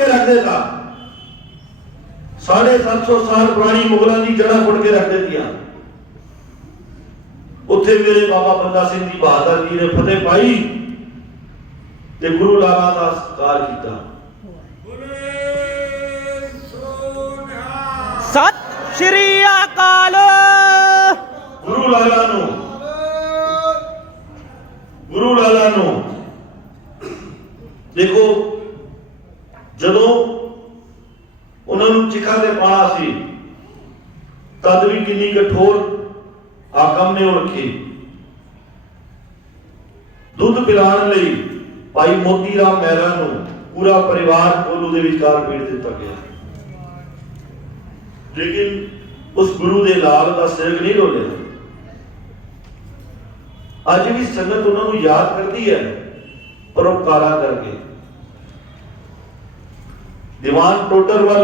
के रख देता। 750 साल पुरानी मुगलों की जड़ा पुट के रख देती। उत्थे मेरे बाबा बंदा सिंह जी बहादुर जी ने फतेह पाई ते गुरु लाला का सत्कार किया। सत श्री अकाल। गुरु लाला नो देखो जदों उन्होंने चिखा ते पाना सी तद भी कितनी कठोर आकम ने रखी। दुध पिलाने लई भाई मोती राम महरा नूं पूरा परिवार कोलू दे विचकार पीड़ दिता गया, लेकिन उस गुरु दे लाल दा सिर नहीं डोलिया। अज भी संगत उन्होंने याद करती है परोपकारा करके। दीवान टोडरमल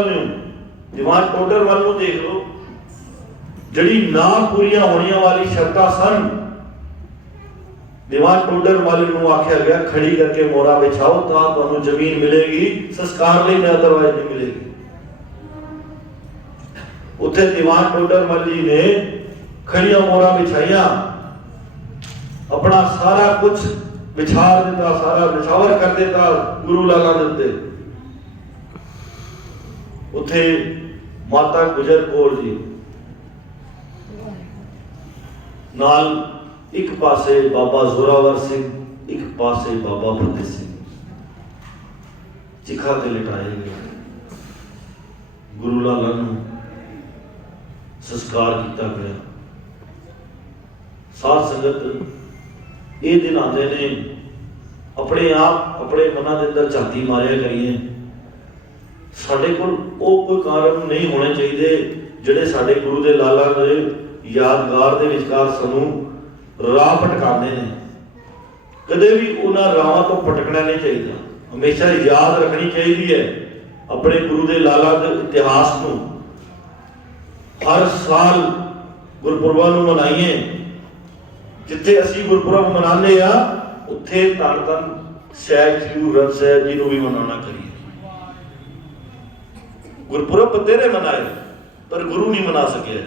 नूं देख लो, जड़ी ना पूरियां होने वाली शर्तां सन, दीवान टोडरमल नूं आख्या गया खड़ी करके मोरा बिछाओ तां तुहानूं जमीन मिलेगी, संस्कार लई नहीं अदरवाइज नहीं मिलेगी। उत्थे दीवान टोडरमल जी ने खड़ियां मोरा बिछाइया, अपना सारा कुछ बिछार देता, सारा बिछावर कर देता गुरु लाला दे उत्ते। उत्थे माता गुजर कौर जी नाल एक पासे बाबा जोरावर सिंह, एक पासे बाबा फतेह सिंह चिखा के लिटाए गए। गुरु लाला नूं संस्कार किया गया। साध संगत ये दिन आते ने, अपने आप अपने मना के अंदर झाती मारिया करिए। साडे कोल वो कोई कारण नहीं होने चाहिए जिहड़े साडे गुरु दे लाला दे यादगार दे विचकार सानू राह भटकाते हैं। कदे भी उन्हां राहां तो भटकना नहीं चाहिए। हमेशा याद रखनी चाहिए है अपने गुरु दे लाला दे इतिहास को। हर साल गुरपुरबां नूं मनाइए। जिथे असी गुरपुरब मनाने आ उत्थे धन धन सैयद श्री गुरु ग्रंथ साहिब जी नूं भी मनाना करिए। गुरपुरब बतेरे मनाए पर गुरु नहीं मना सके।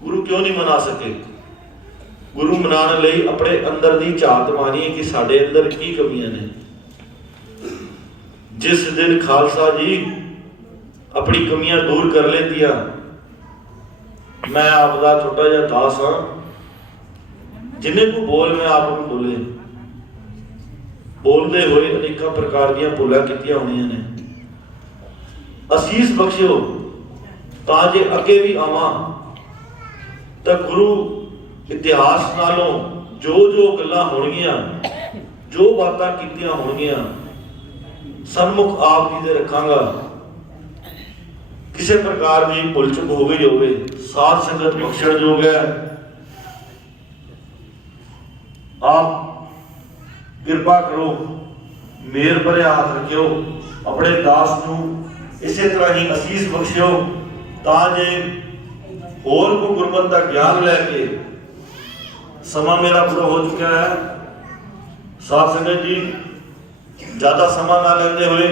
गुरु क्यों नहीं मना सके? गुरु मनाने लई अपने अंदर दी झात मारीए कि साडे अंदर की कमियां ने। जिस दिन खालसा जी अपनी कमियां दूर कर लेतियां, मैं आपदा छोटा जिहा दास हाँ, जिन्हें को बोल मैं आप बोले बोलते हुए अनेक प्रकार दी भुलां कीतियां होणियां ने। असीस बख्शियो तां जे अगे भी आवां तां गुरु इतिहास नालों जो जो गल्लां होणगियां, जो बातां कीतियां होणगियां सन्मुख आप जी दे रखांगा। किसी प्रकार की भुल चुक हो गई होवे साध संगत बख्शण योग है। आप कृपा करो, मेहर भरे हाथ रखियो, अपने दास नूं इसे तरह ही असीस बख्शियो तां जे होर को गुरमत का ज्ञान लैके। समा मेरा पूरा हो चुका है। साध संगत जी ज्यादा समा ना लेते हुए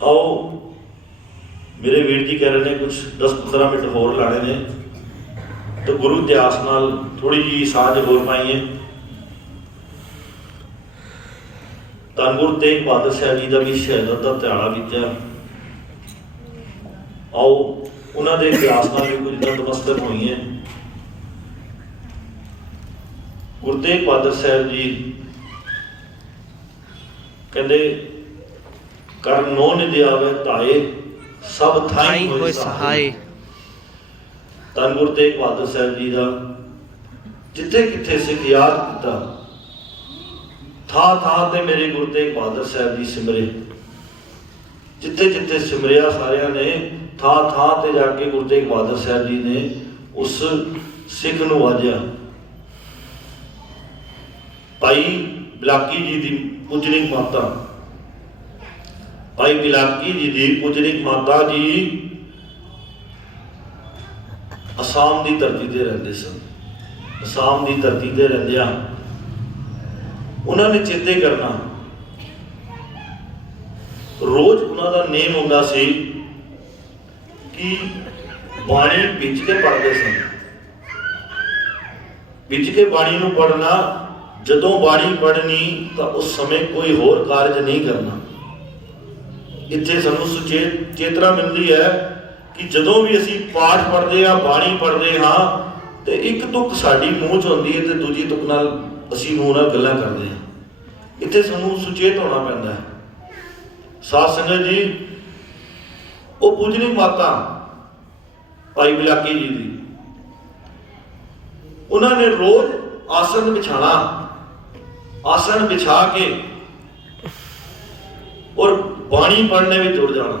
आओ। मेरे वीर जी कह रहे हैं कुछ 10-15 मिनट होर लाने ने तो गुरु इतिहास नाल थोड़ी जी साझ होर पाइए। धन गुरु तेग बहादुर साहब जी का भी शहादत का ध्याड़ा बीत्या। आओ उन्होंने इतिहास नाल भी कुछ नतमस्तक हुई है। गुरु तेग बहादुर साहब जी कहते कर नो निधि आवे ताए सब थाई होए सहाय। धन गुरु तेग बहादुर साहब जी का जिथे किथे सिख याद किया, थां थां ते मेरे गुरु तेग बहादुर साहब जी सिमरे। जिथे जिथे सिमरिया सारिया ने थां थां ते जाके गुरु तेग बहादुर साहब जी ने उस सिख नूं वाजिया। ਭਾਈ ਬਿਲਾਕੀ ਜੀ ਦੀ ਪੂਜਨੀਕ ਮਾਤਾ, ਭਾਈ ਬਿਲਾਕੀ ਜੀ ਦੀ ਪੂਜਨੀਕ ਮਾਤਾ ਜੀ ਅਸਾਮ ਦੀ ਧਰਤੀ ਤੇ ਰਹਿੰਦੇ ਸਨ। ਅਸਾਮ ਦੀ ਧਰਤੀ ਤੇ ਰਹਿੰਦਿਆਂ ਉਹਨਾਂ ਨੇ ਚੇਤੇ ਕਰਨਾ, ਰੋਜ਼ ਉਹਨਾਂ ਦਾ ਨੇਮ ਹੁੰਦਾ ਸੀ ਕਿ ਬਾਣੀ ਵਿੱਚ ਕੇ ਪੜ੍ਹਦੇ ਸਨ। ਵਿੱਚ ਕੇ ਬਾਣੀ ਨੂੰ ਪੜ੍ਹਨਾ, ਜਦੋਂ ਬਾਣੀ ਪੜ੍ਹਨੀ ਤਾਂ ਉਸ ਸਮੇਂ ਕੋਈ ਹੋਰ ਕਾਰਜ ਨਹੀਂ ਕਰਨਾ। ਇੱਥੇ ਸਾਨੂੰ ਚੇਤਨਾ ਮਿਲਦੀ ਹੈ ਕਿ ਜਦੋਂ ਵੀ ਅਸੀਂ ਪਾਠ ਪੜ੍ਹਦੇ ਹਾਂ, ਬਾਣੀ ਪੜ੍ਹਦੇ ਹਾਂ, ਤੇ ਇੱਕ ਤੁਕ ਸਾਡੀ ਮੂੰਹ 'ਚ ਹੁੰਦੀ ਹੈ ਤੇ ਦੂਜੀ ਤੁਕ ਨਾਲ ਅਸੀਂ ਮੂੰਹ ਨਾਲ ਗੱਲਾਂ ਕਰਦੇ ਹਾਂ। ਇੱਥੇ ਸਾਨੂੰ ਸੁਚੇਤ ਹੋਣਾ ਪੈਂਦਾ ਹੈ। ਸਾਧ ਸੰਗਤ ਜੀ, ਉਹ ਪੂਜਨੀਕ ਮਾਤਾ ਭਾਈ ਬਿਲਾਕੀ ਜੀ ਦੀ, ਉਹਨਾਂ ਨੇ ਰੋਜ਼ ਆਸਣ ਵਿਛਾਣਾ, ਆਸਣ ਵਿਛਾ ਕੇ ਔਰ ਬਾਣੀ ਪੜ੍ਹਨੇ ਵਿੱਚ ਜੁੜ ਜਾਣਾ।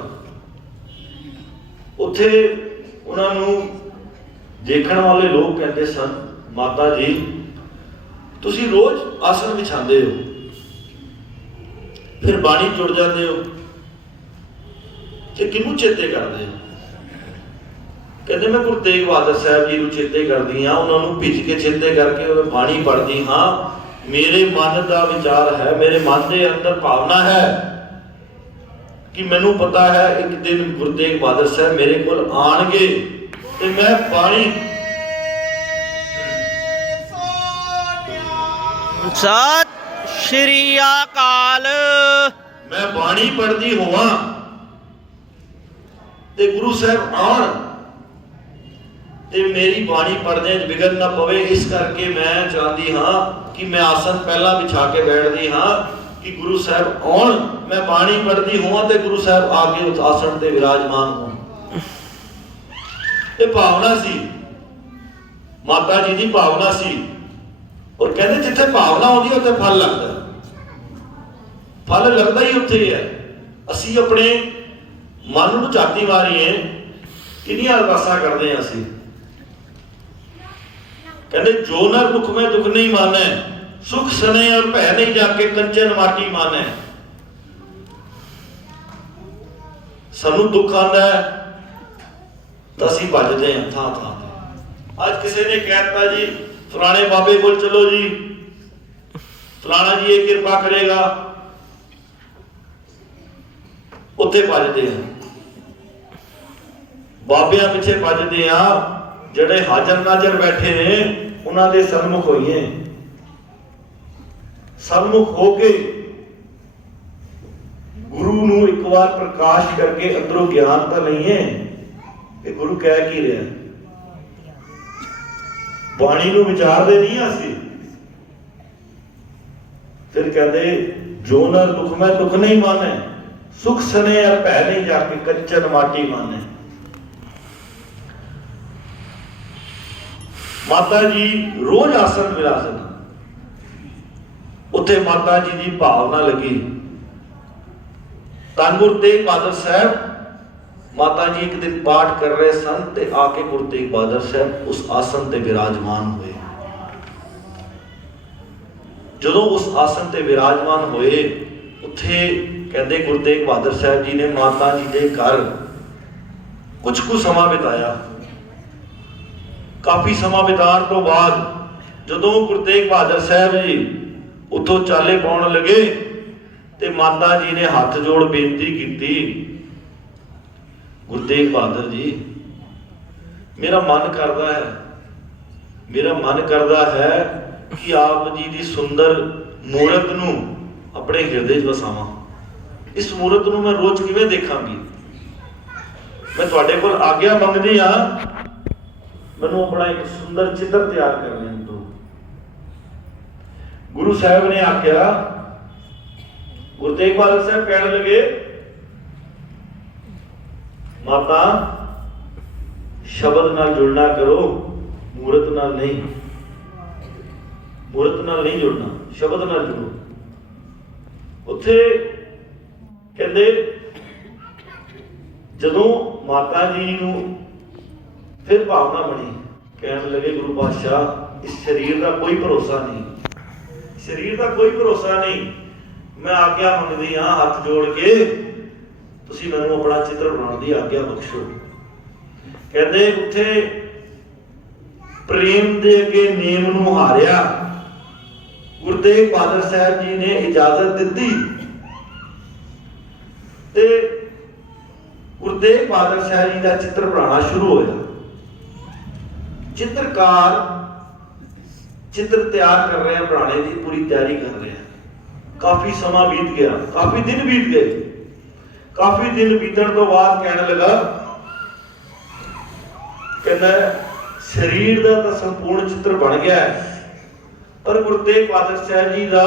ਉੱਥੇ ਉਹਨਾਂ ਨੂੰ ਦੇਖਣ ਵਾਲੇ ਲੋਕ ਕਹਿੰਦੇ ਸਨ, ਮਾਤਾ ਜੀ ਤੁਸੀਂ ਰੋਜ਼ ਆਸਣ ਵਿਛਾਉਂਦੇ ਹੋ, ਫਿਰ ਬਾਣੀ ਜੁੜ ਜਾਂਦੇ ਹੋ, ਤੇ ਕਿਹਨੂੰ ਚੇਤੇ ਕਰਦੇ ਹੋ? ਕਹਿੰਦੇ ਮੈਂ ਗੁਰੂ ਤੇਗ ਬਹਾਦਰ ਸਾਹਿਬ ਜੀ ਨੂੰ ਚੇਤੇ ਕਰਦੀ ਹਾਂ, ਉਹਨਾਂ ਨੂੰ ਭਿੱਜ ਕੇ ਚੇਤੇ ਕਰਕੇ ਉਹ ਬਾਣੀ ਪੜ੍ਹਦੀ ਹਾਂ। ਮੇਰੇ ਮਨ ਦਾ ਵਿਚਾਰ ਹੈ, ਮੇਰੇ ਮਨ ਦੇ ਅੰਦਰ ਭਾਵਨਾ ਹੈ ਕਿ ਮੈਨੂੰ ਪਤਾ ਹੈ ਇੱਕ ਦਿਨ ਗੁਰੂ ਤੇਗ ਬਹਾਦਰ ਸਾਹਿਬ ਮੇਰੇ ਕੋਲ ਆਣਗੇ ਤੇ ਮੈਂ ਬਾਣੀ ਸਤਿ ਸ਼੍ਰੀ ਅਕਾਲ। ਮੈਂ ਬਾਣੀ ਪੜ੍ਹਦੀ ਹੋਵਾਂ ਤੇ ਗੁਰੂ ਸਾਹਿਬ ਆਉਣ ਤੇ ਮੇਰੀ ਬਾਣੀ ਪੜ੍ਹਦੇ ਵਿਗੜ ਨਾ ਪਵੇ। ਇਸ ਕਰਕੇ ਮੈਂ ਚਾਹੁੰਦੀ ਹਾਂ ਕਿ ਮੈਂ ਆਸਨ ਪਹਿਲਾਂ ਵਿਛਾ ਕੇ ਬੈਠਦੀ ਹਾਂ ਕਿ ਗੁਰੂ ਸਾਹਿਬ ਆਉਣ, ਮੈਂ ਬਾਣੀ ਪੜ੍ਹਦੀ ਹੋਵਾਂ ਤੇ ਗੁਰੂ ਸਾਹਿਬ ਆ ਕੇ ਉਸ ਆਸਣ ਤੇ ਵਿਰਾਜਮਾਨ ਹੋਣ। ਇਹ ਭਾਵਨਾ ਸੀ, ਮਾਤਾ ਜੀ ਦੀ ਭਾਵਨਾ ਸੀ। ਔਰ ਕਹਿੰਦੇ ਜਿੱਥੇ ਭਾਵਨਾ ਆਉਂਦੀ ਉੱਥੇ ਫਲ ਲੱਗਦਾ, ਫਲ ਲੱਗਦਾ ਹੀ ਉੱਥੇ ਹੈ। ਅਸੀਂ ਆਪਣੇ ਮਨ ਨੂੰ ਝਾਤੀ ਮਾਰੀਏ, ਕਿੰਨੀਆਂ ਅਰਦਾਸਾਂ ਕਰਦੇ ਹਾਂ ਅਸੀਂ। ਕਹਿੰਦੇ ਜੋ ਨਰ ਦੁੱਖ ਮੈਂ ਦੁੱਖ ਨਹੀਂ ਮਾਨੈ, ਸੁਖ ਸਨੇ ਔਰ ਭੈ ਨਹੀਂ ਜਾ ਕੇ ਕੰਚਨ ਮਾਟੀ ਮਾਨੈ। ਸਾਨੂੰ ਦੁੱਖ ਆਉਂਦਾ ਹੈ ਤਾਂ ਅਸੀਂ ਭੱਜਦੇ ਹਾਂ ਥਾਂ ਥਾਂ ਤੇ। ਅੱਜ ਕਿਸੇ ਨੇ ਕਹਿਤਾ ਜੀ ਫਲਾਣੇ ਬਾਬੇ ਕੋਲ ਚਲੋ ਜੀ, ਫਲਾਣਾ ਜੀ ਇਹ ਕਿਰਪਾ ਕਰੇਗਾ, ਉੱਥੇ ਭੱਜਦੇ ਹਾਂ, ਬਾਬਿਆਂ ਪਿੱਛੇ ਭੱਜਦੇ ਹਾਂ। ਜਿਹੜੇ ਹਾਜ਼ਰ ਨਾਜ਼ਰ ਬੈਠੇ ਨੇ ਉਹਨਾਂ ਦੇ ਸਨਮੁਖ ਹੋਈਏ, ਸਨਮੁਖ ਹੋ ਕੇ ਗੁਰੂ ਨੂੰ ਇੱਕ ਵਾਰ ਪ੍ਰਕਾਸ਼ ਕਰਕੇ ਅੰਦਰੋਂ ਗਿਆਨ ਤਾਂ ਲਈਏ ਕਿ ਗੁਰੂ ਕਹਿ ਕੀ ਰਿਹਾ। ਬਾਣੀ ਨੂੰ ਵਿਚਾਰਦੇ ਨਹੀਂ ਅਸੀਂ। ਫਿਰ ਕਹਿੰਦੇ ਜੋ ਨਰ ਦੁੱਖ ਮੈਂ ਦੁੱਖ ਨਹੀਂ ਮਾਨੈ, ਸੁਖ ਸਨੇ ਔਰ ਭੈ ਨਹੀਂ ਜਾ ਕੇ ਕੰਚਨ ਮਾਟੀ ਮਾਨੈ। ਮਾਤਾ ਜੀ ਰੋਜ਼ ਆਸਣ ਵਿਰਾਸਨ, ਉੱਥੇ ਮਾਤਾ ਜੀ ਦੀ ਭਾਵਨਾ ਲੱਗੀ। ਧੰਨ ਗੁਰੂ ਤੇਗ ਬਹਾਦਰ ਸਾਹਿਬ, ਮਾਤਾ ਜੀ ਇੱਕ ਦਿਨ ਪਾਠ ਕਰ ਰਹੇ ਸਨ ਤੇ ਆ ਕੇ ਗੁਰੂ ਤੇਗ ਬਹਾਦਰ ਸਾਹਿਬ ਉਸ ਆਸਣ ਤੇ ਵਿਰਾਜਮਾਨ ਹੋਏ। ਜਦੋਂ ਉਸ ਆਸਣ ਤੇ ਵਿਰਾਜਮਾਨ ਹੋਏ, ਉੱਥੇ ਕਹਿੰਦੇ ਗੁਰੂ ਤੇਗ ਬਹਾਦਰ ਸਾਹਿਬ ਜੀ ਨੇ ਮਾਤਾ ਜੀ ਦੇ ਘਰ ਕੁਝ ਕੁ ਸਮਾਂ ਬਿਤਾਇਆ। ਕਾਫੀ ਸਮਾਂ ਬਿਤਾਉਣ ਤੋਂ ਬਾਅਦ ਜਦੋਂ ਗੁਰੂ ਤੇਗ ਬਹਾਦਰ ਸਾਹਿਬ ਜੀ ਉੱਥੋਂ ਚਾਲੇ ਪਾਉਣ ਲੱਗੇ ਤੇ ਮਾਤਾ ਜੀ ਨੇ ਹੱਥ ਜੋੜ ਬੇਨਤੀ ਕੀਤੀ, ਗੁਰੂ ਤੇਗ ਬਹਾਦਰ ਜੀ ਮੇਰਾ ਮਨ ਕਰਦਾ ਹੈ, ਮੇਰਾ ਮਨ ਕਰਦਾ ਹੈ ਕਿ ਆਪ ਜੀ ਦੀ ਸੁੰਦਰ ਮੂਰਤ ਨੂੰ ਆਪਣੇ ਹਿਰਦੇ 'ਚ ਵਸਾਵਾਂ। ਇਸ ਮੂਰਤ ਨੂੰ ਮੈਂ ਰੋਜ਼ ਕਿਵੇਂ ਦੇਖਾਂਗੀ? ਮੈਂ ਤੁਹਾਡੇ ਕੋਲ ਆਗਿਆ ਮੰਗਦੀ ਹਾਂ, ਮੈਨੂੰ ਆਪਣਾ ਇੱਕ ਸੁੰਦਰ ਚਿੱਤਰ ਤਿਆਰ ਕਰ ਲੈਣ ਦਿਓ। ਗੁਰੂ ਸਾਹਿਬ ਨੇ ਆਖਿਆ, ਗੁਰੂ ਤੇਗ ਬਹਾਦਰ ਸਾਹਿਬ ਕਹਿਣ ਲੱਗੇ, ਮਾਤਾ ਸ਼ਬਦ ਨਾਲ ਜੁੜਨਾ ਕਰੋ, ਮੂਰਤ ਨਾਲ ਨਹੀਂ। ਮੂਰਤ ਨਾਲ ਨਹੀਂ ਜੁੜਨਾ, ਸ਼ਬਦ ਨਾਲ ਜੁੜੋ। ਉੱਥੇ ਕਹਿੰਦੇ ਜਦੋਂ ਮਾਤਾ ਜੀ ਨੂੰ ਫਿਰ ਭਾਵਨਾ ਬਣੀ, ਕਹਿਣ ਲੱਗੇ ਗੁਰੂ ਪਾਤਸ਼ਾਹ ਇਸ ਸਰੀਰ ਦਾ ਕੋਈ ਭਰੋਸਾ ਨਹੀਂ, ਸਰੀਰ ਦਾ ਕੋਈ ਭਰੋਸਾ ਨਹੀਂ। ਮੈਂ ਆਗਿਆ ਮੰਗਦੀ ਹਾਂ ਹੱਥ ਜੋੜ ਕੇ, ਤੁਸੀਂ ਮੈਨੂੰ ਆਪਣਾ ਚਿੱਤਰ ਬਣਾਉਣ ਦੀ ਆਗਿਆ ਬਖਸ਼ੋ। ਕਹਿੰਦੇ ਉੱਥੇ ਪ੍ਰੇਮ ਦੇ ਅੱਗੇ ਨੇਮ ਨੂੰ ਹਾਰਿਆ। ਗੁਰੂ ਤੇਗ ਬਹਾਦਰ ਸਾਹਿਬ ਜੀ ਨੇ ਇਜਾਜ਼ਤ ਦਿੱਤੀ ਤੇ ਗੁਰੂ ਤੇਗ ਬਹਾਦਰ ਸਾਹਿਬ ਜੀ ਦਾ ਚਿੱਤਰ ਬਣਾਉਣਾ ਸ਼ੁਰੂ ਹੋਇਆ। ਚਿੱਤਰਕਾਰ ਚਿੱਤਰ ਤਿਆਰ ਕਰ ਰਹੇ, ਬਣਾਉਣੇ ਦੀ ਪੂਰੀ ਤਿਆਰੀ ਕਰ ਰਹੇ। ਕਾਫੀ ਸਮਾਂ ਬੀਤ ਗਿਆ, ਕਾਫੀ ਦਿਨ ਬੀਤ ਗਏ। ਕਾਫੀ ਦਿਨ ਬੀਤਣ ਤੋਂ ਬਾਅਦ ਕਹਿਣ ਲੱਗਾ, ਕਹਿੰਦਾ ਸਰੀਰ ਦਾ ਤਾਂ ਸੰਪੂਰਨ ਚਿੱਤਰ ਬਣ ਗਿਆ ਹੈ, ਪਰ ਗੁਰੂ ਤੇਗ ਬਹਾਦਰ ਸਾਹਿਬ ਜੀ ਦਾ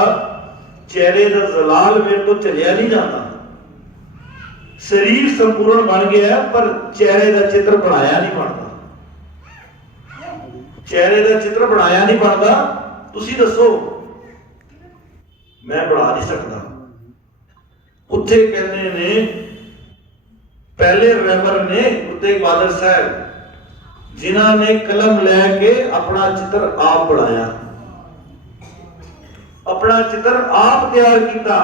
ਚਿਹਰੇ ਦਾ ਜ਼ਲਾਲ ਮੇਰੇ ਤੋਂ ਝੱਲਿਆ ਨਹੀਂ ਜਾਂਦਾ। ਸਰੀਰ ਸੰਪੂਰਨ ਬਣ ਗਿਆ ਪਰ ਚਿਹਰੇ ਦਾ ਚਿੱਤਰ ਬਣਾਇਆ ਨਹੀਂ ਬਣਦਾ। ਚਿਹਰੇ ਦਾ ਚਿੱਤਰ ਬਣਾਇਆ ਨਹੀਂ ਬਣਦਾ। ਤੁਸੀਂ ਦੱਸੋ, ਮੈਂ ਬਣਾ ਨਹੀਂ ਸਕਦਾ। ਉੱਥੇ ਕਹਿੰਦੇ ਨੇ ਪਹਿਲੇ ਰਹਿਬਰ ਨੇ ਗੁਰੂ ਤੇਗ ਬਹਾਦਰ ਸਾਹਿਬ, ਜਿਨ੍ਹਾਂ ਨੇ ਕਲਮ ਲੈ ਕੇ ਆਪਣਾ ਚਿੱਤਰ ਆਪ ਬਣਾਇਆ, ਆਪਣਾ ਚਿੱਤਰ ਆਪ ਤਿਆਰ ਕੀਤਾ।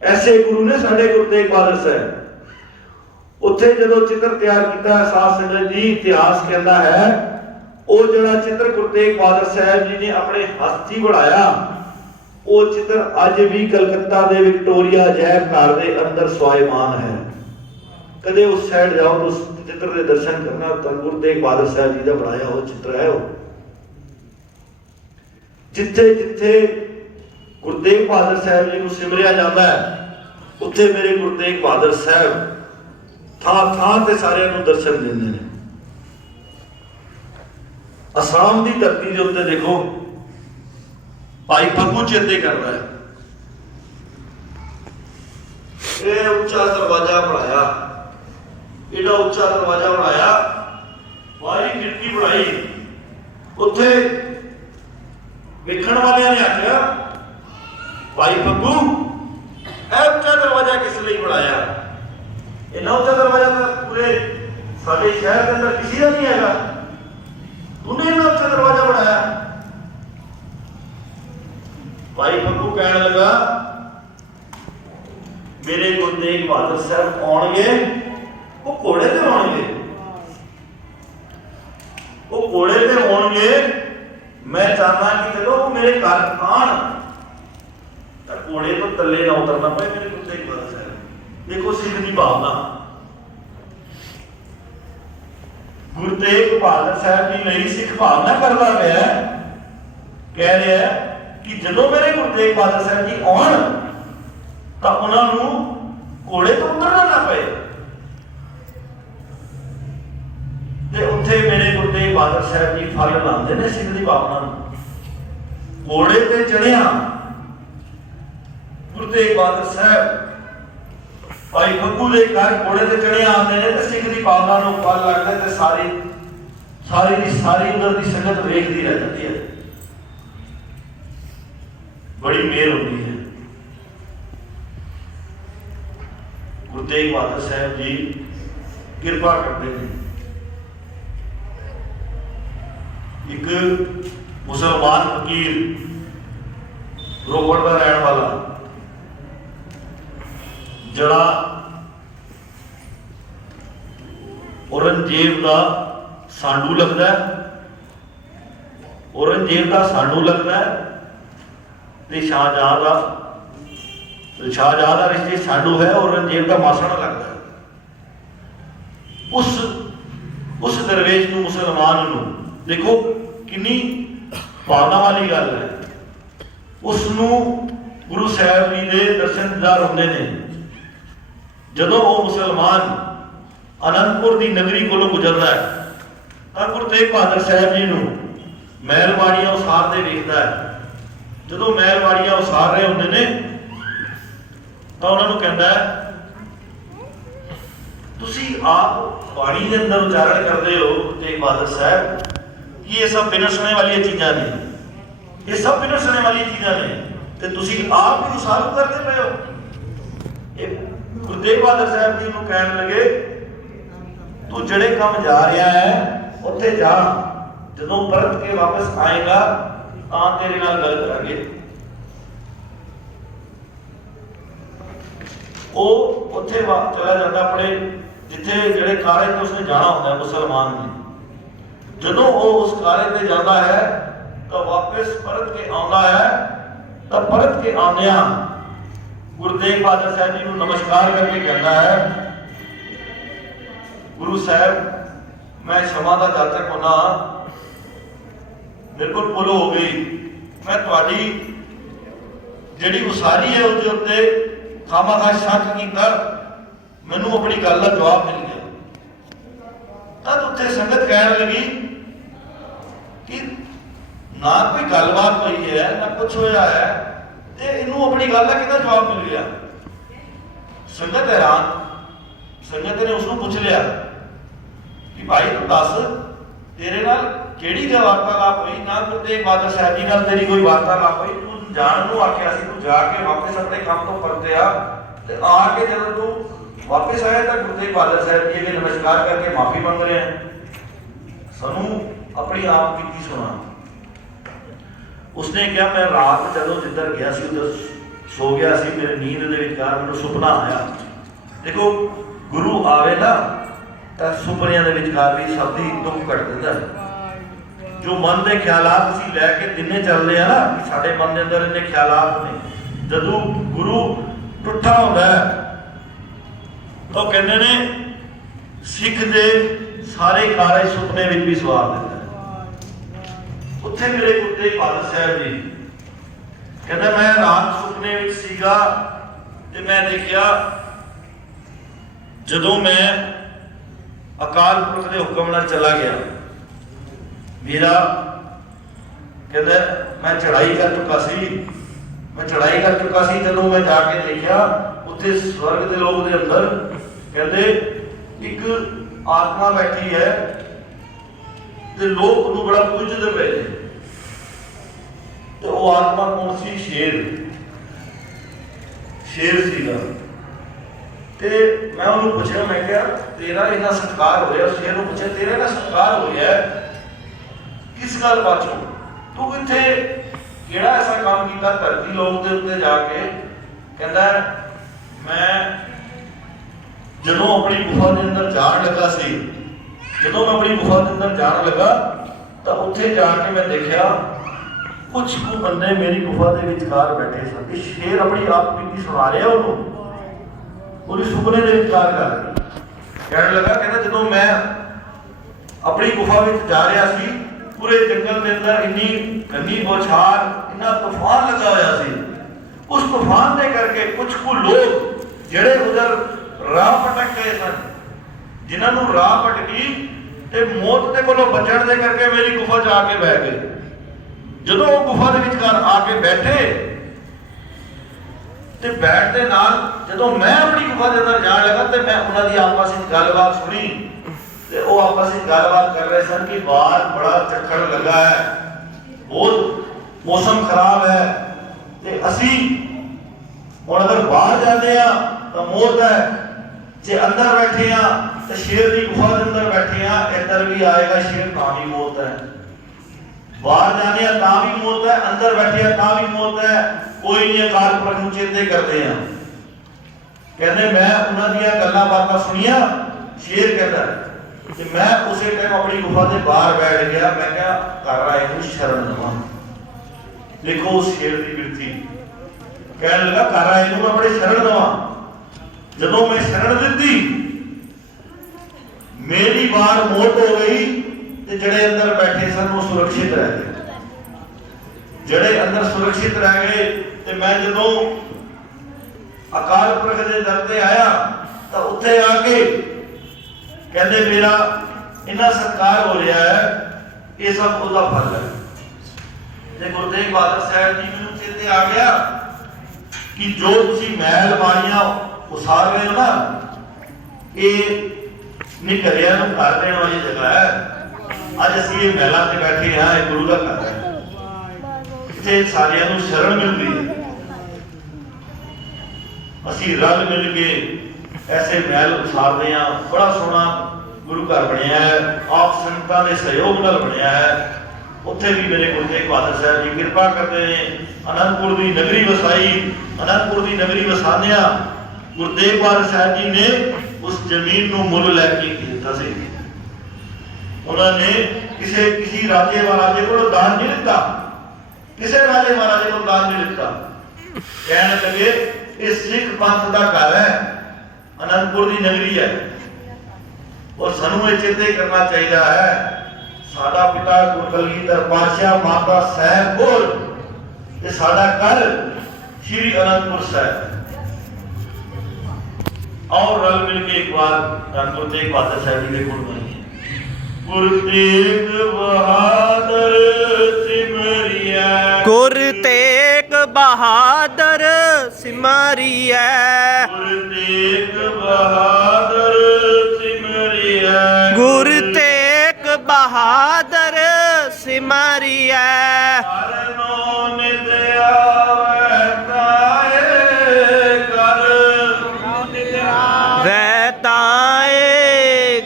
ਐਸੇ ਗੁਰੂ ਨੇ ਸਾਡੇ ਗੁਰੂ ਤੇਗ ਬਹਾਦਰ ਸਾਹਿਬ। ਉੱਥੇ ਜਦੋਂ ਚਿੱਤਰ ਤਿਆਰ ਕੀਤਾ, ਸਾਧ ਸੰਗਤ ਜੀ, ਇਤਿਹਾਸ ਕਹਿੰਦਾ ਹੈ ਉਹ ਜਿਹੜਾ ਚਿੱਤਰ ਗੁਰੂ ਤੇਗ ਬਹਾਦਰ ਸਾਹਿਬ ਜੀ ਨੇ ਆਪਣੇ ਹੱਥੀਂ ਬਣਾਇਆ, ਉਹ ਚਿੱਤਰ ਅੱਜ ਵੀ ਕਲਕੱਤਾ ਦੇ ਵਿਕਟੋਰੀਆ ਅਜਾਇਬ ਘਰ ਦੇ ਅੰਦਰ ਸਵਾਇਮਾਨ ਹੈ। ਕਦੇ ਉਸ ਸਾਈਡ ਜਾਓ ਤਾਂ ਉਸ ਚਿੱਤਰ ਦੇ ਦਰਸ਼ਨ ਕਰਨਾ, ਤਾਂ ਗੁਰੂ ਤੇਗ ਬਹਾਦਰ ਸਾਹਿਬ ਜੀ ਦਾ ਬਣਾਇਆ ਉਹ ਚਿੱਤਰ ਹੈ। ਉਹ ਜਿੱਥੇ ਜਿੱਥੇ ਗੁਰੂ ਤੇਗ ਬਹਾਦਰ ਸਾਹਿਬ ਜੀ ਨੂੰ ਸਿਮਰਿਆ ਜਾਂਦਾ ਹੈ, ਉੱਥੇ ਮੇਰੇ ਗੁਰੂ ਤੇਗ ਬਹਾਦਰ ਸਾਹਿਬ ਥਾਂ ਥਾਂ ਤੇ ਸਾਰਿਆਂ ਨੂੰ ਦਰਸ਼ਨ ਦਿੰਦੇ ਨੇ। ਅਸਾਮ ਦੀ ਧਰਤੀ ਦੇ ਉੱਤੇ ਦੇਖੋ, ਭਾਈ ਫੱਗੂ ਚੇਤੇ ਕਰਦਾ ਹੈ। ਇਹ ਉੱਚਾ ਦਰਵਾਜ਼ਾ ਬਣਾਇਆ, ਇਹਦਾ ਉੱਚਾ ਦਰਵਾਜ਼ਾ ਬਣਾਇਆ, ਬਾਹਰੀ ਖਿੜਕੀ ਬਣਾਈ। ਉੱਥੇ ਵੇਖਣ ਵਾਲਿਆਂ ਨੇ ਆਖਿਆ, ਭਾਈ ਫੱਗੂ ਇਹ ਉੱਚਾ ਦਰਵਾਜ਼ਾ ਕਿਸ ਲਈ ਬਣਾਇਆ? ਇਹਨਾਂ ਉੱਚਾ ਦਰਵਾਜ਼ਾ ਤਾਂ ਪੂਰੇ ਸਾਡੇ ਸ਼ਹਿਰ ਦੇ ਅੰਦਰ ਕਿਸੇ ਦਾ ਨਹੀਂ ਹੈਗਾ, ਤੂੰ ਇਹਨਾਂ ਉੱਚਾ ਦਰਵਾਜ਼ਾ ਬਣਾਇਆ। ਭਾਈ ਫੱਗੂ ਕਹਿਣ ਲੱਗਾ, ਮੇਰੇ ਗੁਰੂ ਤੇਗ ਬਹਾਦਰ ਸਾਹਿਬ ਆਉਣਗੇ, ਉਹ ਘੋੜੇ ਤੇ ਆਉਣਗੇ, ਉਹ ਘੋੜੇ ਤੇ ਆਉਣਗੇ। ਮੈਂ ਚਾਹੁੰਦਾ ਕਿ ਜਦੋਂ ਉਹ ਮੇਰੇ ਘਰ ਆਣ ਤਾਂ ਘੋੜੇ ਤੋਂ ਥੱਲੇ ਨਾ ਉਤਰਨਾ ਪਏ ਮੇਰੇ ਗੁਰੂ ਤੇਗ ਬਹਾਦਰ ਸਾਹਿਬ। ਦੇਖੋ ਸਿੱਖ ਦੀ ਭਾਵਨਾ। ਗੁਰੂ ਤੇਗ ਬਹਾਦਰ ਸਾਹਿਬ ਜੀ ਲਈ ਸਿੱਖ ਭਾਵਨਾ ਕਰਦਾ ਪਿਆ, ਕਹਿ ਰਿਹਾ ਕਿ ਜਦੋਂ ਮੇਰੇ ਗੁਰੂ ਤੇਗ ਬਹਾਦਰ ਸਾਹਿਬ ਜੀ ਆਉਣ ਤਾਂ ਉਹਨਾਂ ਨੂੰ ਘੋੜੇ ਤੋਂ ਉਤਰਨਾ ਨਾ ਪਏ। ਤੇ ਉੱਥੇ ਮੇਰੇ ਗੁਰੂ ਤੇਗ ਬਹਾਦਰ ਸਾਹਿਬ ਜੀ ਫਲ ਲਾਉਂਦੇ ਨੇ ਸਿੱਖ ਦੀ ਭਾਵਨਾ ਨੂੰ। ਘੋੜੇ ਤੇ ਚੜਿਆ ਗੁਰੂ ਤੇਗ ਬਹਾਦਰ ਸਾਹਿਬ ਭਾਈ ਫੱਗੂ ਦੇ ਘਰ ਘੋੜੇ ਤੇ ਚੜਿਆ ਆਉਂਦੇ ਨੇ ਤੇ ਸਿੱਖ ਦੀ ਭਾਵਨਾ ਨੂੰ ਫਲ ਲੱਗਦਾ ਤੇ ਸਾਰੀ ਉਧਰ ਦੀ ਸੰਗਤ ਵੇਖਦੀ ਰਹਿ ਜਾਂਦੀ ਹੈ। ਬੜੀ ਮਿਹਰ ਹੁੰਦੀ ਹੈ। ਗੁਰੂ ਤੇਗ ਬਹਾਦਰ ਸਾਹਿਬ ਜੀ ਕਿਰਪਾ ਕਰਦੇ ਨੇ। ਇੱਕ ਮੁਸਲਮਾਨ ਫਕੀਰ, ਰੋਪੜ ਦਾ ਰਹਿਣ ਵਾਲਾ, ਜਿਹੜਾ ਔਰੰਗਜ਼ੇਬ ਦਾ ਸਾਂਢੂ ਲੱਗਦਾ, ਔਰੰਗਜ਼ੇਬ ਦਾ ਸਾਂਢੂ ਲੱਗਦਾ ਤੇ ਸ਼ਾਹਜਹਾਂ ਦਾ ਰਿਸ਼ਤੇ ਸਾਂਢੂ ਹੈ, ਔਰੰਗਜ਼ੇਬ ਦਾ ਮਾਸੜਾ ਲੱਗਦਾ। ਉਸ ਦਰਵੇਸ਼ ਨੂੰ, ਮੁਸਲਮਾਨ ਨੂੰ, ਦੇਖੋ ਕਿੰਨੀ ਭਾਵਨਾ ਵਾਲੀ ਗੱਲ ਹੈ। ਉਸ ਨੂੰ ਗੁਰੂ ਸਾਹਿਬ ਜੀ ਦੇ ਦਰਸ਼ਨ ਦੀਦਾਰ ਹੁੰਦੇ ਨੇ। ਜਦੋਂ ਉਹ ਮੁਸਲਮਾਨ ਅਨੰਦਪੁਰ ਦੀ ਨਗਰੀ ਕੋਲੋਂ ਗੁਜ਼ਰਦਾ ਹੈ ਤਾਂ ਗੁਰੂ ਤੇਗ ਬਹਾਦਰ ਸਾਹਿਬ ਜੀ ਨੂੰ ਮਹਿਲਵਾੜੀਆਂ ਉਸਾਰਦੇ ਵੇਖਦਾ ਹੈ। ਜਦੋਂ ਮਹਿਲਵਾੜੀਆਂ ਉਸਾਰ ਰਹੇ ਹੁੰਦੇ ਨੇ ਤਾਂ ਉਹਨਾਂ ਨੂੰ ਕਹਿੰਦਾ ਹੈ, ਤੁਸੀਂ ਆਪ ਬਾਣੀ ਦੇ ਅੰਦਰ ਉਚਾਰਨ ਕਰਦੇ ਹੋ ਗੁਰੂ ਤੇਗ ਬਹਾਦਰ ਸਾਹਿਬ ਕਿ ਇਹ ਸਭ ਬਿਨਾਂ ਸੁਣੇ ਵਾਲੀਆਂ ਚੀਜ਼ਾਂ ਨੇ, ਇਹ ਸਭ ਬਿਨਾਂ ਸੁਣੇ ਵਾਲੀਆਂ ਚੀਜ਼ਾਂ ਨੇ, ਤੇ ਤੁਸੀਂ ਆਪ ਹੀ ਉਸਾਰੂ ਕਰਦੇ ਪਏ ਹੋ। ਇਹ ਗੁਰੂ ਤੇਗ ਬਹਾਦਰ ਸਾਹਿਬ ਜੀ ਨੂੰ ਕਹਿਣ ਲੱਗੇ, ਤੂੰ ਜਿਹੜੇ ਕੰਮ ਜਾ ਰਿਹਾ ਹੈ ਉੱਥੇ ਜਾ, ਜਦੋਂ ਪਰਤ ਕੇ ਵਾਪਸ ਆਏਗਾ ਤਾਂ ਤੇਰੇ ਨਾਲ ਗੱਲ ਕਰਾਂਗੇ। ਉਹ ਉੱਥੇ ਚਲਾ ਜਾਂਦਾ ਆਪਣੇ ਜਿੱਥੇ ਜਿਹੜੇ ਕਾਰੇ ਤੇ ਉਸਨੇ ਜਾਣਾ ਹੁੰਦਾ ਹੈ ਮੁਸਲਮਾਨ ਨੇ। ਜਦੋਂ ਉਹ ਉਸ ਕਾਰੇ ਤੇ ਜਾਂਦਾ ਹੈ ਤਾਂ ਵਾਪਸ ਪਰਤ ਕੇ ਆਉਂਦਾ ਹੈ, ਤਾਂ ਪਰਤ ਕੇ ਆਉਂਦਿਆਂ ਗੁਰੂ ਤੇਗ ਬਹਾਦਰ ਸਾਹਿਬ ਜੀ ਨੂੰ ਨਮਸਕਾਰ ਕਰਕੇ ਕਹਿੰਦਾ ਹੈ, ਗੁਰੂ ਸਾਹਿਬ ਮੈਂ क्षमा ਦਾ ਜਾਚਕ ਹੋਣਾ, ਮੇਰੇ ਕੋਲ ਭੁੱਲ ਹੋ ਗਈ, ਮੈਂ ਤੁਹਾਡੀ ਜਿਹੜੀ ਉਸਾਰੀ ਹੈ ਉਹਦੇ ਉੱਤੇ ਖਾਮਖਾ ਸ਼ੱਕ ਕੀਤਾ, ਮੈਨੂੰ ਆਪਣੀ ਗੱਲ ਦਾ ਜਵਾਬ ਮਿਲ ਗਿਆ। ਤਦ ਉੱਥੇ ਸੰਗਤ ਕਹਿਣ ਲੱਗੀ ਕਿ ਨਾ ਕੋਈ ਗੱਲਬਾਤ ਹੋਈ ਹੈ ਨਾ ਕੁਛ ਹੋਇਆ ਹੈ ਤੇ ਇਹਨੂੰ ਆਪਣੀ ਗੱਲ ਦਾ ਕਿਹਦਾ ਜਵਾਬ ਮਿਲ ਗਿਆ। ਸੰਗਤ ਹੈਰਾਨ, ਸੰਗਤ ਨੇ ਉਸਨੂੰ ਪੁੱਛ ਲਿਆ ਕਿ ਭਾਈ ਤੂੰ ਦੱਸ ਤੇਰੇ ਨਾਲ ਕਿਹੜੀ ਵਾਰਤਾਲਾਪ ਹੋਈ? ਨਾ ਗੁਰੂ ਤੇਗ ਬਹਾਦਰ ਸਾਹਿਬ ਜੀ ਨਾਲ ਤੇਰੀ ਕੋਈ ਵਾਰਤਾਲਾਪ ਹੋਈ? ਤੂੰ ਜਾਣ ਨੂੰ ਆਖਿਆ ਸੀ, ਤੂੰ ਜਾ ਕੇ ਵਾਪਸ ਆਪਣੇ ਕੰਮ ਤੋਂ ਪਰਤਿਆ ਤੇ ਆ ਕੇ ਜਦੋਂ ਤੂੰ ਵਾਪਸ ਆਇਆ ਤਾਂ ਗੁਰੂ ਤੇਗ ਬਹਾਦਰ ਸਾਹਿਬ ਜੀ ਅੱਗੇ ਨਮਸਕਾਰ ਕਰਕੇ ਮਾਫੀ ਮੰਗ ਰਿਹਾ, ਸਾਨੂੰ ਆਪਣੀ ਆਪ ਕੀਤੀ ਸੁਣਾ। ਉਸਨੇ ਕਿਹਾ ਮੈਂ ਰਾਤ ਜਦੋਂ ਜਿੱਧਰ ਗਿਆ ਸੀ ਉਧਰ ਸੋ ਗਿਆ ਸੀ, ਮੇਰੇ ਨੀਂਦ ਦੇ ਵਿਚਕਾਰ ਮੈਨੂੰ ਸੁਪਨਾ ਆਇਆ। ਦੇਖੋ ਗੁਰੂ ਆਵੇ ਨਾ ਤਾਂ ਸੁਪਨਿਆਂ ਦੇ ਵਿਚਕਾਰ ਵੀ ਸਭ ਦੀ ਦੁੱਖ ਕੱਟ ਦਿੰਦਾ ਹੈ। ਜੋ ਮਨ ਦੇ ਖਿਆਲਾਤ ਅਸੀਂ ਲੈ ਕੇ ਦਿਨੇ ਚੱਲਦੇ ਆ ਨਾ ਕਿ ਸਾਡੇ ਮਨ ਦੇ ਅੰਦਰ ਇੰਨੇ ਖਿਆਲਾਤ ਨੇ, ਜਦੋਂ ਗੁਰੂ ਟੁੱਟਾ ਹੁੰਦਾ ਹੈ ਤਾਂ ਕਹਿੰਦੇ ਨੇ ਸਿੱਖ ਦੇ ਸਾਰੇ ਕਾਰਜ ਸੁਪਨੇ ਵਿੱਚ ਵੀ ਸਵਾਰ ਦਿੰਦਾ ਹੈ। ਉੱਥੇ ਮੇਰੇ ਗੁਰੂ ਤੇਗ ਬਹਾਦਰ ਸਾਹਿਬ ਜੀ ਕਹਿੰਦਾ ਮੈਂ ਰਾਤ ਸੁਪਨੇ ਵਿੱਚ ਸੀਗਾ ਤੇ ਮੈਂ ਦੇਖਿਆ ਜਦੋਂ ਮੈਂ ਅਕਾਲ ਪੁਰਖ ਦੇ ਹੁਕਮ ਨਾਲ ਚਲਾ ਗਿਆ, ਮੇਰਾ ਕਹਿੰਦਾ ਮੈਂ ਚੜਾਈ ਕਰ ਚੁੱਕਾ ਸੀ, ਜਦੋਂ ਮੈਂ ਜਾ ਕੇ ਦੇਖਿਆ ਉੱਥੇ ਸਵਰਗ ਦੇ ਲੋਕ ਦੇ ਅੰਦਰ ਕਹਿੰਦੇ ਇੱਕ ਆਤਮਾ ਬੈਠੀ ਹੈ ਤੇ ਲੋਕ ਉਹਨੂੰ ਬੜਾ ਪੂਜਦੇ ਪਏ ਨੇ। ਤੇ ਉਹ ਆਤਮਾ ਕੌਣ ਸੀ? ਸ਼ੇਰ ਸੀਗਾ। ਤੇ ਮੈਂ ਉਹਨੂੰ ਪੁੱਛਿਆ, ਮੈਂ ਕਿਹਾ ਤੇਰਾ ਇੰਨਾ ਸਤਿਕਾਰ ਹੋ ਰਿਹਾ, ਸ਼ੇਰ ਨੂੰ ਪੁੱਛਿਆ ਤੇਰਾ ਇੰਨਾ ਸਤਿਕਾਰ ਹੋ ਰਿਹਾ ਕਿਸ ਗੱਲ ਬਾਚੋ? ਤੂੰ ਇੱਥੇ ਕਿਹੜਾ ਐਸਾ ਕੰਮ ਕੀਤਾ ਧਰਤੀ ਲੋਕ ਦੇ ਉੱਤੇ ਜਾ ਕੇ? ਕਹਿੰਦਾ ਮੈਂ ਜਦੋਂ ਆਪਣੀ ਗੁਫਾ ਦੇ ਅੰਦਰ ਜਾਣ ਲੱਗਾ ਤਾਂ ਉੱਥੇ ਜਾ ਕੇ ਮੈਂ ਦੇਖਿਆ ਕੁਝ ਕੁ ਬੰਦੇ ਮੇਰੀ ਗੁਫਾ ਦੇ ਵਿਚਕਾਰ ਬੈਠੇ ਸਨ। ਇਹ ਸ਼ੇਰ ਆਪਣੀ ਆਪ ਬੀਤੀ ਸੁਣਾ ਰਿਹਾ ਉਹਦੀ ਸੁਪਨੇ ਦੇ ਵਿਚਕਾਰ ਕਰ ਕਹਿਣ ਲੱਗਾ, ਕਹਿੰਦਾ ਜਦੋਂ ਮੈਂ ਆਪਣੀ ਗੁਫਾ ਵਿੱਚ ਜਾ ਰਿਹਾ ਸੀ ਪੂਰੇ ਜੰਗਲ ਦੇ ਅੰਦਰ ਇੰਨੀ ਗੰਦੀ ਬੌਛਾਰ, ਇੰਨਾ ਤੂਫਾਨ ਲੱਗਾ ਹੋਇਆ ਸੀ। ਉਸ ਤੂਫਾਨ ਦੇ ਕਰਕੇ ਕੁਝ ਕੁ ਲੋਕ ਜਿਹੜੇ ਉਧਰ ਰਾਹ ਭਟਕ ਗਏ ਸਨ, ਜਿਨ੍ਹਾਂ ਨੂੰ ਰਾਹ ਭਟਕੀ ਤੇ ਮੌਤ ਦੇ ਕੋਲੋਂ ਬਚਣ ਦੇ ਕਰਕੇ ਮੇਰੀ ਗੁਫਾ 'ਚ ਆ ਕੇ ਬਹਿ ਗਏ। ਜਦੋਂ ਉਹ ਗੁਫਾ ਦੇ ਵਿਚਕਾਰ ਆ ਕੇ ਬੈਠੇ ਤੇ ਬੈਠ ਦੇ ਨਾਲ ਜਦੋਂ ਮੈਂ ਆਪਣੀ ਗੁਫਾ ਦੇ ਅੰਦਰ ਜਾਣ ਲੱਗਾ ਤੇ ਮੈਂ ਉਹਨਾਂ ਦੀ ਆਪਸ ਵਿੱਚ ਗੱਲਬਾਤ ਸੁਣੀ ਤੇ ਉਹ ਆਪਸ ਵਿੱਚ ਗੱਲਬਾਤ ਕਰ ਰਹੇ ਸਨ ਕਿ ਬਾਹਰ ਬੜਾ ਝੱਖੜ ਲੱਗਾ ਹੈ, ਬਹੁਤ ਮੌਸਮ ਖਰਾਬ ਹੈ ਤੇ ਅਸੀਂ ਹੁਣ ਅਗਰ ਬਾਹਰ ਜਾਂਦੇ ਆ ਤਾਂ ਮੌਤ ਹੈ, ਜੇ ਅੰਦਰ ਬੈਠੇ ਆ ਤੇ ਸ਼ੇਰ ਦੀ ਗੁਫਾ ਦੇ ਅੰਦਰ ਬੈਠੇ ਆ, ਇੱਧਰ ਵੀ ਆਏਗਾ ਸ਼ੇਰ ਤਾਂ ਵੀ ਮੌਤ ਹੈ, ਬਾਹਰ ਜਾਂਦੇ ਆ ਤਾਂ ਵੀ ਮੌਤ ਹੈ, ਅੰਦਰ ਬੈਠੇ ਆ ਤਾਂ ਵੀ ਮੌਤ ਹੈ, ਕੋਈ ਨਹੀਂ ਅਕਾਲ ਪੁਰਖ ਨੂੰ ਚੇਤੇ ਕਰਦੇ ਆ। ਕਹਿੰਦੇ ਮੈਂ ਉਹਨਾਂ ਦੀਆਂ ਗੱਲਾਂ ਬਾਤਾਂ ਸੁਣੀਆਂ। ਸ਼ੇਰ ਕਹਿੰਦਾ ਕਿ ਮੈਂ ਉਸੇ ਟਾਈਮ ਆਪਣੀ ਗੁਫਾ ਦੇ ਬਾਹਰ ਬੈਠ ਗਿਆ, ਮੈਂ ਕਿਹਾ ਕਰ ਆਏ ਨੂੰ ਸ਼ਰਨ ਦਵਾਂ। ਦੇਖੋ ਉਸ ਸ਼ੇਰ ਦੀ ਬਿਰਤੀ, ਕਹਿਣ ਲੱਗਾ ਕਰ ਆਏ ਨੂੰ ਆਪਣੇ ਸ਼ਰਨ ਦਵਾਂ। ਜਦੋਂ ਮੈਂ ਸ਼ਰਨ ਦਿੱਤੀ ਮੇਰੀ ਬਾਹਰ ਮੌਤ ਹੋ ਗਈ ਤੇ ਜਿਹੜੇ ਅੰਦਰ ਬੈਠੇ ਸਨ ਉਹ ਸੁਰੱਖਿਅਤ ਰਹਿ ਗਏ। ਜਿਹੜੇ ਅੰਦਰ ਸੁਰੱਖਿਅਤ ਰਹਿ ਗਏ ਤੇ ਮੈਂ ਜਦੋਂ ਅਕਾਲ ਪੁਰਖ ਦੇ ਦਰ ਤੇ ਆਇਆ ਤਾਂ ਉੱਥੇ ਆ ਕੇ ਕਹਿੰਦੇ ਮੇਰਾ ਇੰਨਾ ਸਤਿਕਾਰ ਹੋ ਰਿਹਾ ਹੈ, ਇਹ ਸਭ ਉਹਦਾ ਫਲ ਹੈ। ਤੇ ਗੁਰੂ ਤੇਗ ਬਹਾਦਰ ਸਾਹਿਬ ਜੀ ਨੂੰ ਚੇਤੇ ਆ ਗਿਆ ਕਿ ਜੋ ਤੁਸੀਂ ਮਹਿਲ ਬਾਣੀਆਂ ਉਸਾਰ ਰਹੇ ਹੋ ਨਾ, ਇਹ ਨਿਕਰਿਆ ਨੂੰ ਘਰ ਦੇਣ ਵਾਲੀ ਜਗ੍ਹਾ ਹੈ। ਅੱਜ ਅਸੀਂ ਇਹ ਮਹਿਲਾਂ ਤੇ ਬੈਠੇ ਹਾਂ, ਇਹ ਗੁਰੂ ਦਾ ਘਰ ਹੈ, ਇੱਥੇ ਸਾਰਿਆਂ ਨੂੰ ਸ਼ਰਨ ਮਿਲਦੀ ਹੈ। ਅਸੀਂ ਰਲ ਮਿਲ ਕੇ ਐਸੇ ਮਹਿਲ ਉਸਾਰਦੇ ਹਾਂ। ਬੜਾ ਸੋਹਣਾ ਗੁਰੂ ਘਰ ਬਣਿਆ ਹੈ, ਆਪ ਸੰਗਤਾਂ ਦੇ ਸਹਿਯੋਗ ਨਾਲ ਬਣਿਆ ਹੈ। ਉੱਥੇ ਵੀ ਮੇਰੇ ਗੁਰੂ ਤੇਗ ਬਹਾਦਰ ਸਾਹਿਬ ਜੀ ਕਿਰਪਾ ਕਰਦੇ ਨੇ। ਅਨੰਦਪੁਰ ਦੀ ਨਗਰੀ ਵਸਾਈ, ਅਨੰਦਪੁਰ ਦੀ ਨਗਰੀ ਵਸਾਉਂਦਿਆਂ ਗੁਰੂ ਤੇਗ ਬਹਾਦਰ ਸਾਹਿਬ ਜੀ ਨੇ ਉਸ ਜ਼ਮੀਨ ਨੂੰ ਮੁੱਲ ਲੈ ਕੇ ਦਿੱਤਾ ਸੀ। ਉਹਨਾਂ ਨੇ ਕਿਸੇ ਰਾਜੇ ਮਹਾਰਾਜੇ ਕੋਲੋਂ ਦਾਨ ਨਹੀਂ ਲਿੱਤਾ, ਕਿਸੇ ਰਾਜੇ ਮਹਾਰਾਜੇ ਕੋਲੋਂ ਦਾਨ ਨਹੀਂ ਲਿੱਤਾ। ਕਹਿਣ ਲੱਗੇ ਇਹ ਸਿੱਖ ਪੰਥ ਦਾ ਘਰ ਹੈ, ਅਨੰਦਪੁਰ ਦੀ ਨਗਰੀ ਹੈ, ਔਰ ਸਾਨੂੰ ਇਹ ਚੇਤੇ ਕਰਨਾ ਚਾਹੀਦਾ ਹੈ ਸਾਡਾ ਪਿਤਾ ਗੁਰੂ ਕਲਗੀਧਰ ਪਾਤਸ਼ਾਹ ਮਾਤਾ ਸਾਹਿਬ ਕੋਲ ਇਹ ਸਾਡਾ ਘਰ ਸ਼੍ਰੀ ਅਨੰਦਪੁਰ ਸਾਹਿਬ। और रल मिल के एक बार गुरु तेग बहादुर साहब जी के गुण गाइए। गुरु तेग बहादुर सिमरिया, गुरु तेग बहादुर सिमरिया, गुरु तेग बहादुर सिमरिया, गुरु तेग बहादुर सिमरिया। करनो नित आवे ताए कर, वैताए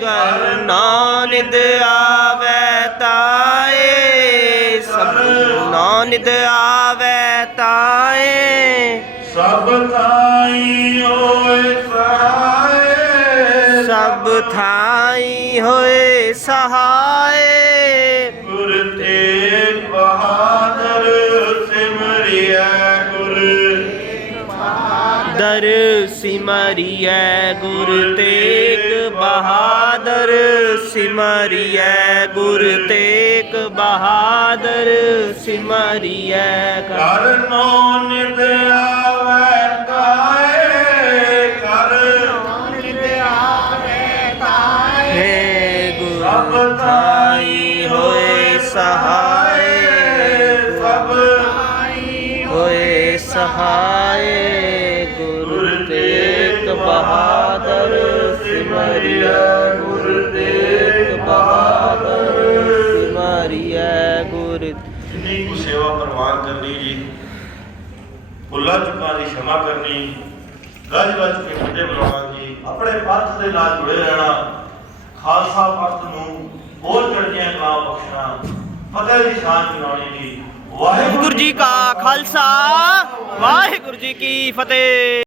घर नानिद आवे ताए, सब नानिद आवे ताए, सब थाई होए सहाय, सब थाई होए सहाय। गुरु तेग बहादुर सिमरिया, गुरु दर सिमरिया, गुरु तेग बहादुर सिमरिया, गुरु तेग बहादुर सिमरिया। करनो नित आवे ताए कर, हे गुरु थाई होए सहाय, सब होए सहाय। गुरु तेग बहादुर सिमरिया, गुरु तेग बहादुर सिमरिया। गुरु जिन्नी को सेवा परवान करनी जी, भुला चुका की क्षमा करनी, गज गज के फतेह बुलाना जी, अपने पंथ के नाल जुड़े रहना, खालसा पंथ नूं होर चढ़दियां कलां बख्शना, फतेह की शान चुनानी जी। वाहिगुरू गुरु जी का खालसा, वाहिगुरु जी की फतेह।